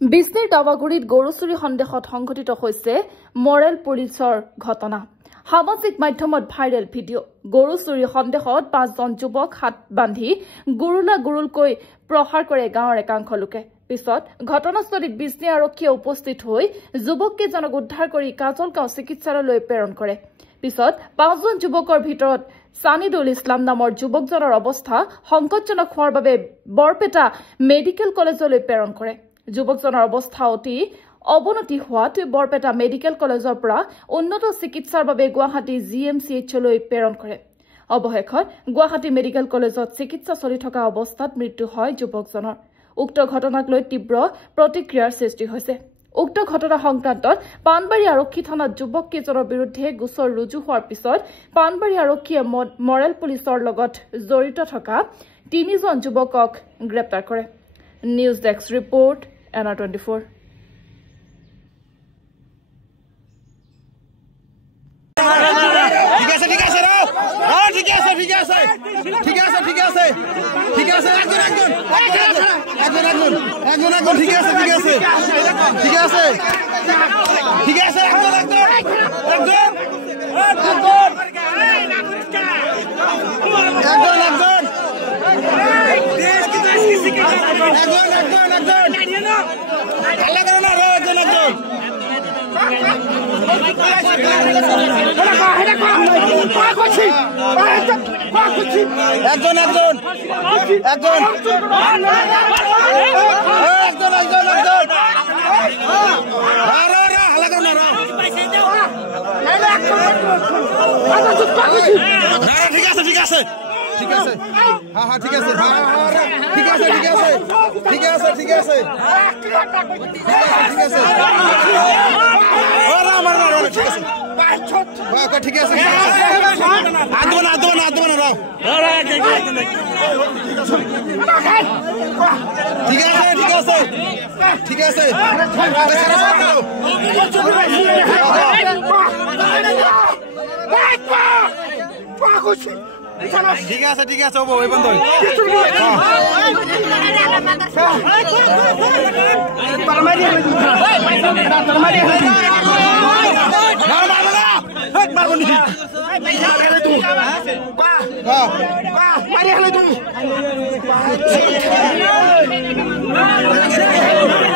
বিষ্ণুৰ দাৱাগুৰিত গৰু চুৰি সন্দেহত সংঘটিত হৈছে মৰেল পুলিচৰ ঘটনা। সামাজিক মাধ্যমত ভাইৰেল ভিডিঅ'। গৰু চুৰি সন্দেহত 5জন যুৱক হাত বান্ধি গুৰুলকৈ প্ৰহাৰ কৰে গাঁৱৰ একাংশ লোকে। পিছত ঘটনাস্থলীত বিষ্ণু আৰক্ষীয়ে উপস্থিত হৈ যুৱককেইজনক উদ্ধাৰ কৰি কাজলগাঁও চিকিৎসালয়লৈ প্ৰেৰণ কৰে। পিছত 5জন যুৱকৰ ভিতৰত সানিদুল ইছলাম নামৰ যুৱকজনৰ অৱস্থা সংকটজনক হোৱাৰ বাবে বৰপেটা মেডিকেল কলেজলৈ প্ৰেৰণ কৰে। যুৱকজনৰ অৱস্থা অতি অৱনতি হোৱাত বৰপেটা মেডিকেল কলেজৰ পৰা উন্নত চিকিৎসাৰ বাবে গুৱাহাটী GMCHলৈ প্ৰেৰণ কৰে। অৱশেষত গুৱাহাটী মেডিকেল কলেজত চিকিৎসা চলি থকা অৱস্থাত মৃত্যু হয় যুৱকজনৰ। উক্ত ঘটনাক লৈ তীব্ৰ প্ৰতিক্ৰিয়াৰ সৃষ্টি হৈছে। উক্ত ঘটনা সংক্ৰান্তত পানবাৰী আৰক্ষী থানাত যুৱককেইজনৰ বিৰুদ্ধে গোচৰ ৰুজু হোৱাৰ পিছত পানবাৰী আৰক্ষীয়ে মৰেল পুলিচৰ লগত জড়িত থকা 3জন যুৱকক গ্ৰেপ্তাৰ কৰে। News desk report NR24। Mari